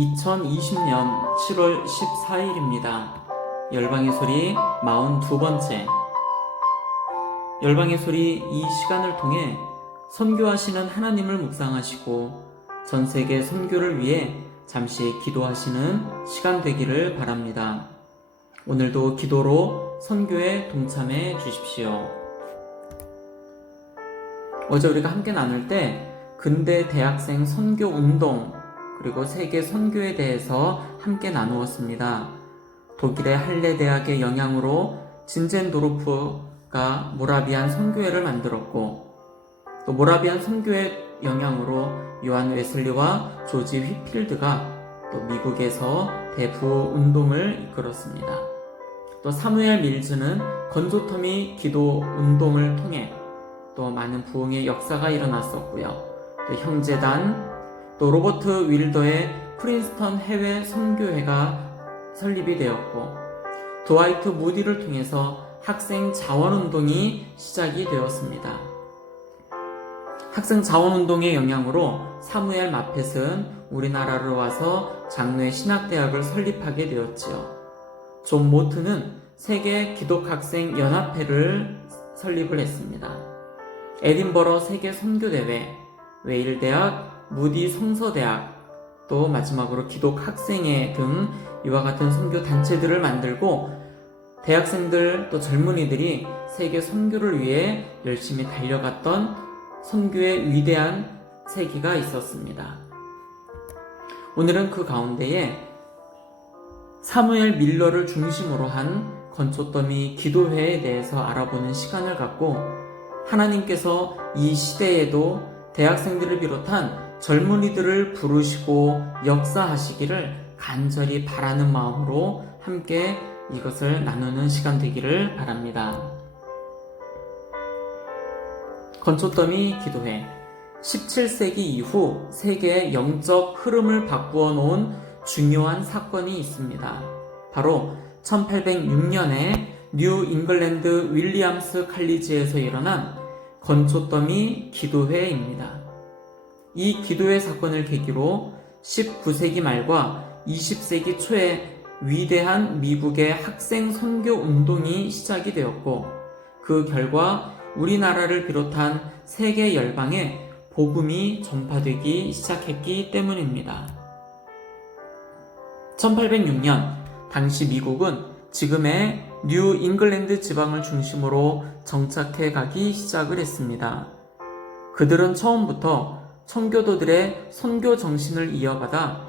2020년 7월 14일입니다. 열방의 소리 42번째. 열방의 소리 이 시간을 통해 선교하시는 하나님을 묵상하시고 전 세계 선교를 위해 잠시 기도하시는 시간 되기를 바랍니다. 오늘도 기도로 선교에 동참해 주십시오. 어제 우리가 함께 나눌 때 근대 대학생 선교 운동 그리고 세계 선교에 대해서 함께 나누었습니다. 독일의 할레 대학의 영향으로 진젠도르프가 모라비안 선교회를 만들었고, 또 모라비안 선교회 영향으로 요한 웨슬리와 조지 휘필드가 또 미국에서 대부 운동을 이끌었습니다. 또 사무엘 밀즈는 건조터미 기도 운동을 통해 또 많은 부흥의 역사가 일어났었고요. 또 형제단, 또 로버트 윌더의 프린스턴 해외 선교회가 설립이 되었고, 드와이트 무디를 통해서 학생 자원운동이 시작이 되었습니다. 학생 자원운동의 영향으로 사무엘 마펫은 우리나라로 와서 장로의 신학대학을 설립하게 되었지요. 존 모트는 세계 기독학생 연합회를 설립을 했습니다. 에딘버러 세계 선교대회, 웨일 대학, 무디 성서대학, 또 마지막으로 기독학생회 등 이와 같은 선교 단체들을 만들고 대학생들 또 젊은이들이 세계 선교를 위해 열심히 달려갔던 선교의 위대한 세기가 있었습니다. 오늘은 그 가운데에 사무엘 밀러를 중심으로 한 건초더미 기도회에 대해서 알아보는 시간을 갖고, 하나님께서 이 시대에도 대학생들을 비롯한 젊은이들을 부르시고 역사하시기를 간절히 바라는 마음으로 함께 이것을 나누는 시간 되기를 바랍니다. 건초더미 기도회, 17세기 이후 세계의 영적 흐름을 바꾸어 놓은 중요한 사건이 있습니다. 바로 1806년에 뉴 잉글랜드 윌리엄스 칼리지에서 일어난 건초더미 기도회입니다. 이 기도회 사건을 계기로 19세기 말과 20세기 초에 위대한 미국의 학생 선교 운동이 시작이 되었고, 그 결과 우리나라를 비롯한 세계 열방에 복음이 전파되기 시작했기 때문입니다. 1806년 당시 미국은 지금의 뉴 잉글랜드 지방을 중심으로 정착해 가기 시작을 했습니다. 그들은 처음부터 청교도들의 선교 정신을 이어받아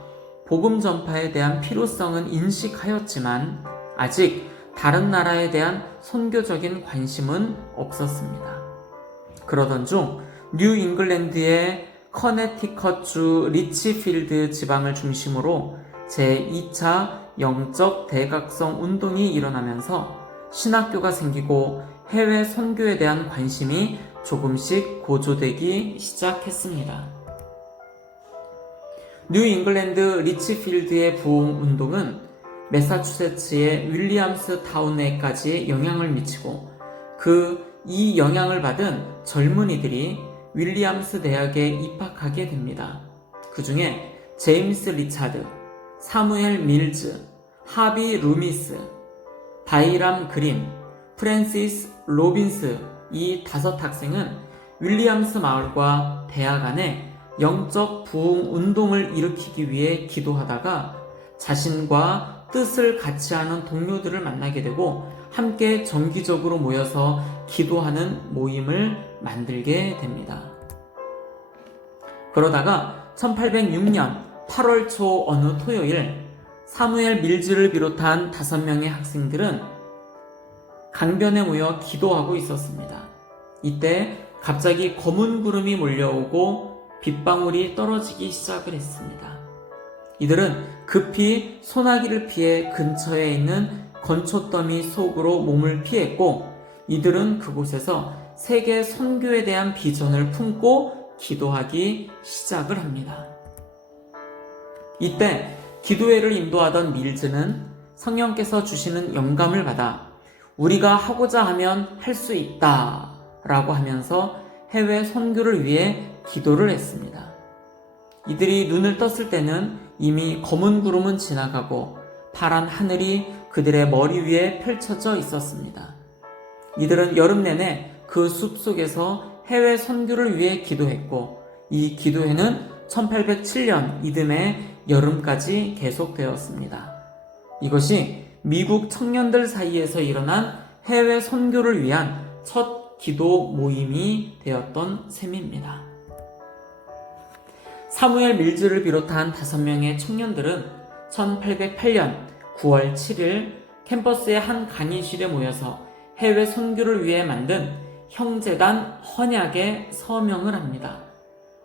복음 전파에 대한 필요성은 인식하였지만 아직 다른 나라에 대한 선교적인 관심은 없었습니다. 그러던 중 뉴 잉글랜드의 커네티컷주 리치필드 지방을 중심으로 제2차 영적 대각성 운동이 일어나면서 신학교가 생기고 해외 선교에 대한 관심이 조금씩 고조되기 시작했습니다. 뉴 잉글랜드 리치필드의 부흥 운동은 매사추세츠의 윌리엄스 타운에까지 영향을 미치고, 이 영향을 받은 젊은이들이 윌리엄스 대학에 입학하게 됩니다. 그 중에 제임스 리차드, 사무엘 밀즈, 하비 루미스, 바이람 그린, 프랜시스 로빈스, 이 5 학생은 윌리엄스 마을과 대학 안에 영적 부흥 운동을 일으키기 위해 기도하다가 자신과 뜻을 같이 하는 동료들을 만나게 되고 함께 정기적으로 모여서 기도하는 모임을 만들게 됩니다. 그러다가 1806년 8월 초 어느 토요일, 사무엘 밀즈를 비롯한 5명의 학생들은 강변에 모여 기도하고 있었습니다. 이때 갑자기 검은 구름이 몰려오고 빗방울이 떨어지기 시작을 했습니다. 이들은 급히 소나기를 피해 근처에 있는 건초더미 속으로 몸을 피했고, 이들은 그곳에서 세계 선교에 대한 비전을 품고 기도하기 시작을 합니다. 이때 기도회를 인도하던 밀즈는 성령께서 주시는 영감을 받아 우리가 하고자 하면 할 수 있다 라고 하면서 해외 선교를 위해 기도를 했습니다. 이들이 눈을 떴을 때는 이미 검은 구름은 지나가고 파란 하늘이 그들의 머리 위에 펼쳐져 있었습니다. 이들은 여름 내내 그 숲 속에서 해외 선교를 위해 기도했고 이 기도회는 1807년 이듬해 여름까지 계속되었습니다. 이것이 미국 청년들 사이에서 일어난 해외 선교를 위한 첫 기도 모임이 되었던 셈입니다. 사무엘 밀즈를 비롯한 5명의 청년들은 1808년 9월 7일 캠퍼스의 한 강의실에 모여서 해외 선교를 위해 만든 형제단 헌약에 서명을 합니다.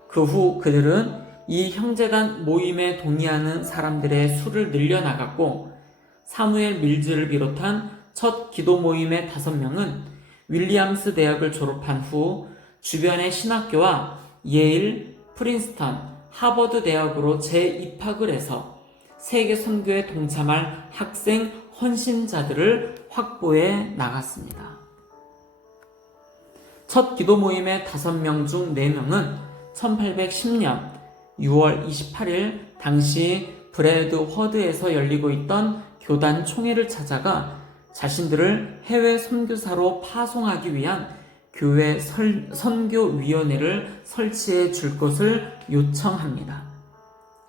그 후 그들은 이 형제단 모임에 동의하는 사람들의 수를 늘려나갔고 사무엘 밀즈를 비롯한 첫 기도 모임의 5명은 윌리엄스 대학을 졸업한 후 주변의 신학교와 예일, 프린스턴, 하버드 대학으로 재입학을 해서 세계 선교에 동참할 학생 헌신자들을 확보해 나갔습니다. 첫 기도 모임의 5명 중 4명은 1810년 6월 28일 당시 브래드 허드에서 열리고 있던 교단 총회를 찾아가 자신들을 해외 선교사로 파송하기 위한 교회 선교위원회를 설치해 줄 것을 요청합니다.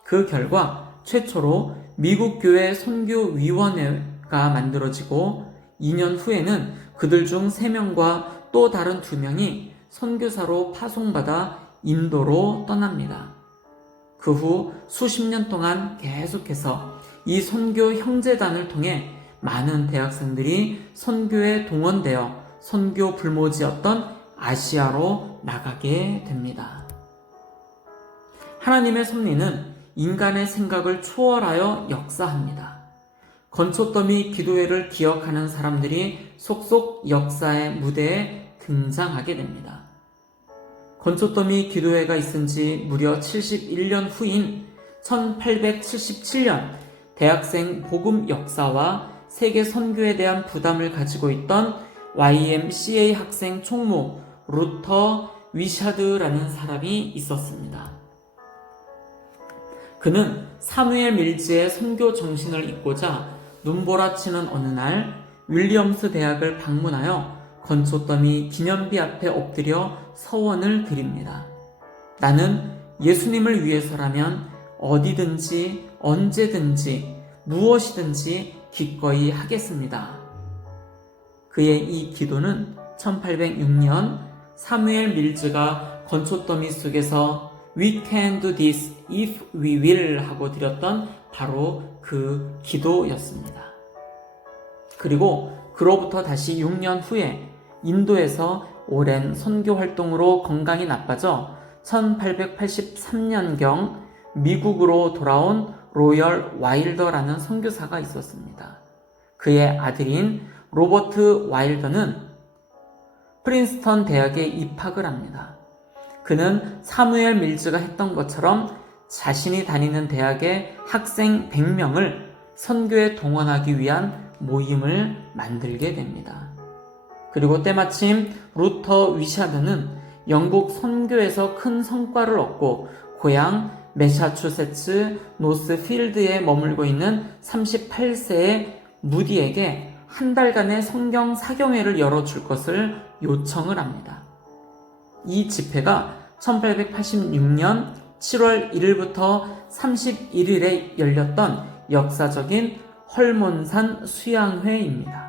그 결과 최초로 미국 교회 선교위원회가 만들어지고 2년 후에는 그들 중 3명과 또 다른 2명이 선교사로 파송받아 인도로 떠납니다. 그 후 수십 년 동안 계속해서 이 선교 형제단을 통해 많은 대학생들이 선교에 동원되어 선교 불모지였던 아시아로 나가게 됩니다. 하나님의 섭리는 인간의 생각을 초월하여 역사합니다. 건초더미 기도회를 기억하는 사람들이 속속 역사의 무대에 등장하게 됩니다. 건초더미 기도회가 있은 지 무려 71년 후인 1877년 대학생 복음 역사와 세계 선교에 대한 부담을 가지고 있던 YMCA 학생 총무 루터 위샤드라는 사람이 있었습니다. 그는 사무엘 밀즈의 선교 정신을 잇고자 눈보라치는 어느 날 윌리엄스 대학을 방문하여 건초더미 기념비 앞에 엎드려 서원을 드립니다. 나는 예수님을 위해서라면 어디든지 언제든지 무엇이든지 기꺼이 하겠습니다. 그의 이 기도는 1806년 사무엘 밀즈가 건초더미 속에서 We can do this if we will 하고 드렸던 바로 그 기도였습니다. 그리고 그로부터 다시 6년 후에 인도에서 오랜 선교 활동으로 건강이 나빠져 1883년경 미국으로 돌아온 로열 와일더라는 선교사가 있었습니다. 그의 아들인 로버트 와일더는 프린스턴 대학에 입학을 합니다. 그는 사무엘 밀즈가 했던 것처럼 자신이 다니는 대학의 학생 100명을 선교에 동원하기 위한 모임을 만들게 됩니다. 그리고 때마침 루터 위샤드는 영국 선교에서 큰 성과를 얻고 고향 매사추세츠 노스필드에 머물고 있는 38세의 무디에게 한 달간의 성경 사경회를 열어줄 것을 요청을 합니다. 이 집회가 1886년 7월 1일부터 31일에 열렸던 역사적인 헐몬산 수양회입니다.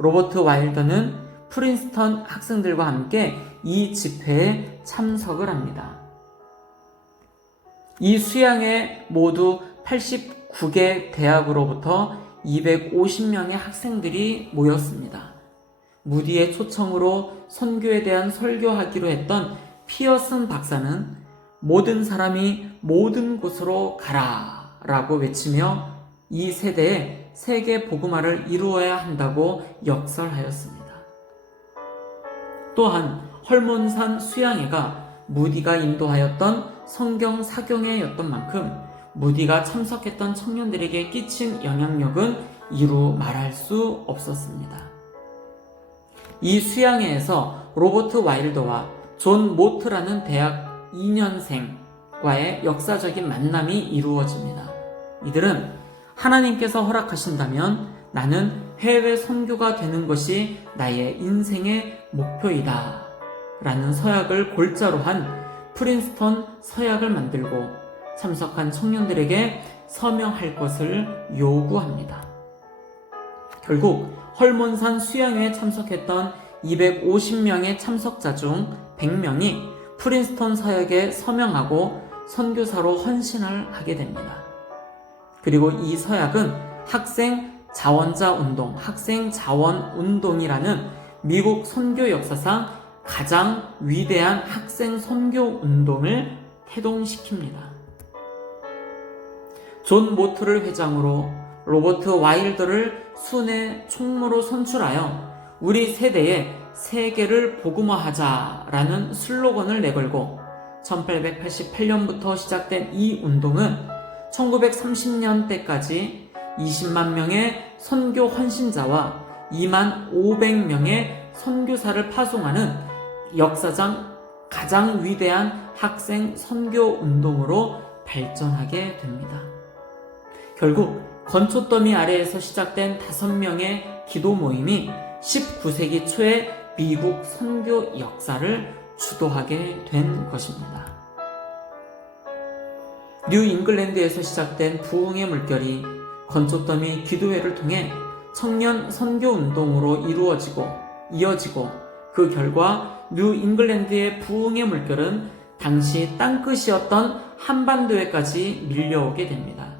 로버트 와일더는 프린스턴 학생들과 함께 이 집회에 참석을 합니다. 이 수양회 모두 89개 대학으로부터 250명의 학생들이 모였습니다. 무디의 초청으로 선교에 대한 설교하기로 했던 피어슨 박사는 모든 사람이 모든 곳으로 가라 라고 외치며 이 세대에 세계 복음화를 이루어야 한다고 역설하였습니다. 또한 헐몬산 수양회가 무디가 인도하였던 성경 사경회였던 만큼 무디가 참석했던 청년들에게 끼친 영향력은 이루 말할 수 없었습니다. 이 수양회에서 로버트 와일더와 존 모트라는 대학 2년생과의 역사적인 만남이 이루어집니다. 이들은 하나님께서 허락하신다면 나는 해외 선교가 되는 것이 나의 인생의 목표이다 라는 서약을 골자로 한 프린스턴 서약을 만들고 참석한 청년들에게 서명할 것을 요구합니다. 결국 헐몬산 수양회에 참석했던 250명의 참석자 중 100명이 프린스턴 서약에 서명하고 선교사로 헌신을 하게 됩니다. 그리고 이 서약은 학생 자원자 운동, 학생 자원 운동이라는 미국 선교 역사상 가장 위대한 학생 선교 운동을 태동시킵니다. 존 모트를 회장으로 로버트 와일더를 순회 총무로 선출하여 우리 세대에 세계를 복음화하자라는 슬로건을 내걸고 1888년부터 시작된 이 운동은 1930년대까지 20만 명의 선교 헌신자와 2만 500명의 선교사를 파송하는 역사상 가장 위대한 학생 선교 운동으로 발전하게 됩니다. 결국 건초더미 아래에서 시작된 5명의 기도 모임이 19세기 초에 미국 선교 역사를 주도하게 된 것입니다. 뉴 잉글랜드에서 시작된 부흥의 물결이 건초더미 기도회를 통해 청년 선교 운동으로 이어지고 그 결과 뉴 잉글랜드의 부흥의 물결은 당시 땅끝이었던 한반도에까지 밀려오게 됩니다.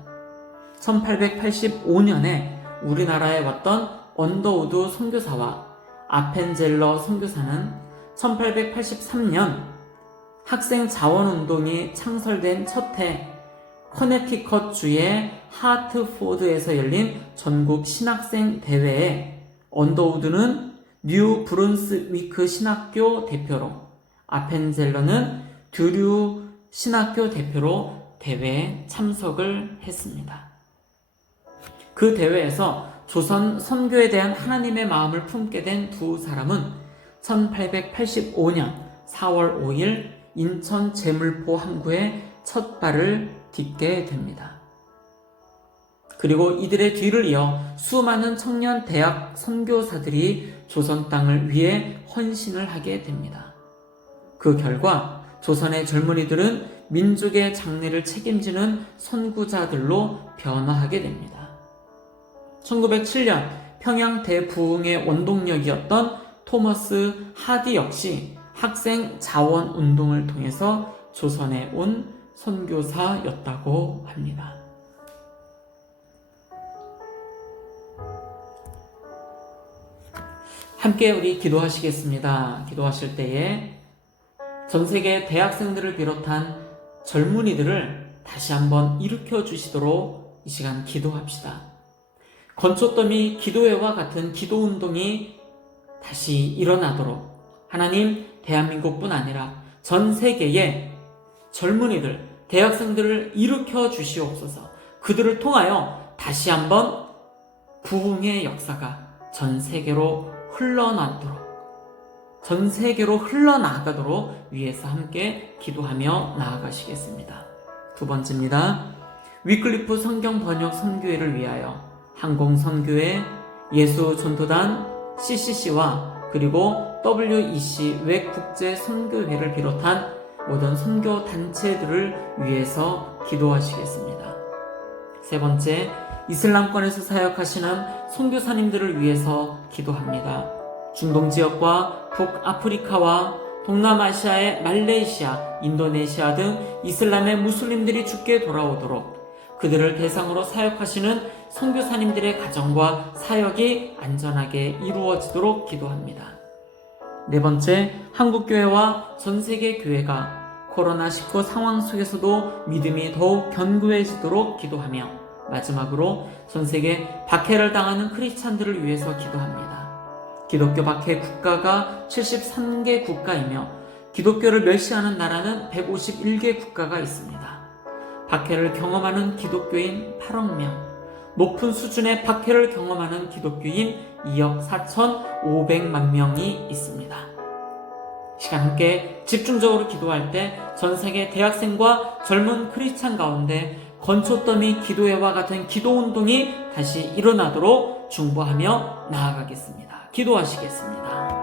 1885년에 우리나라에 왔던 언더우드 선교사와 아펜젤러 선교사는 1883년 학생 자원운동이 창설된 첫 해 커네티컷주의 하트포드에서 열린 전국 신학생 대회에 언더우드는 뉴 브룬스위크 신학교 대표로, 아펜젤러는 드류 신학교 대표로 대회에 참석을 했습니다. 그 대회에서 조선 선교에 대한 하나님의 마음을 품게 된 두 사람은 1885년 4월 5일 인천 제물포 항구에 첫 발을 딛게 됩니다. 그리고 이들의 뒤를 이어 수많은 청년 대학 선교사들이 조선 땅을 위해 헌신을 하게 됩니다. 그 결과 조선의 젊은이들은 민족의 장래를 책임지는 선구자들로 변화하게 됩니다. 1907년 평양 대부흥의 원동력이었던 토머스 하디 역시 학생 자원 운동을 통해서 조선에 온 선교사였다고 합니다. 함께 우리 기도하시겠습니다. 기도하실 때에 전 세계 대학생들을 비롯한 젊은이들을 다시 한번 일으켜 주시도록 이 시간 기도합시다. 건초더미 기도회와 같은 기도운동이 다시 일어나도록 하나님, 대한민국뿐 아니라 전 세계의 젊은이들, 대학생들을 일으켜 주시옵소서. 그들을 통하여 다시 한번 부흥의 역사가 전 세계로 흘러나가도록 위해서 함께 기도하며 나아가시겠습니다. 두 번째입니다. 위클리프 성경 번역 선교회를 위하여 항공선교회, 예수전도단, CCC와 그리고 WEC 외국제선교회를 비롯한 모든 선교단체들을 위해서 기도하시겠습니다. 세 번째, 이슬람권에서 사역하시는 선교사님들을 위해서 기도합니다. 중동 지역과 북아프리카와 동남아시아의 말레이시아, 인도네시아 등 이슬람의 무슬림들이 주께 돌아오도록 그들을 대상으로 사역하시는 선교사님들의 가정과 사역이 안전하게 이루어지도록 기도합니다. 네 번째, 한국교회와 전세계 교회가 코로나19 상황 속에서도 믿음이 더욱 견고해지도록 기도하며 마지막으로 전세계 박해를 당하는 크리스찬들을 위해서 기도합니다. 기독교 박해 국가가 73개 국가이며 기독교를 멸시하는 나라는 151개 국가가 있습니다. 박해를 경험하는 기독교인 8억 명, 높은 수준의 박해를 경험하는 기독교인 2억 4,500만 명이 있습니다. 시간 함께 집중적으로 기도할 때 전 세계 대학생과 젊은 크리스찬 가운데 건초더미 기도회와 같은 기도운동이 다시 일어나도록 중보하며 나아가겠습니다. 기도하시겠습니다.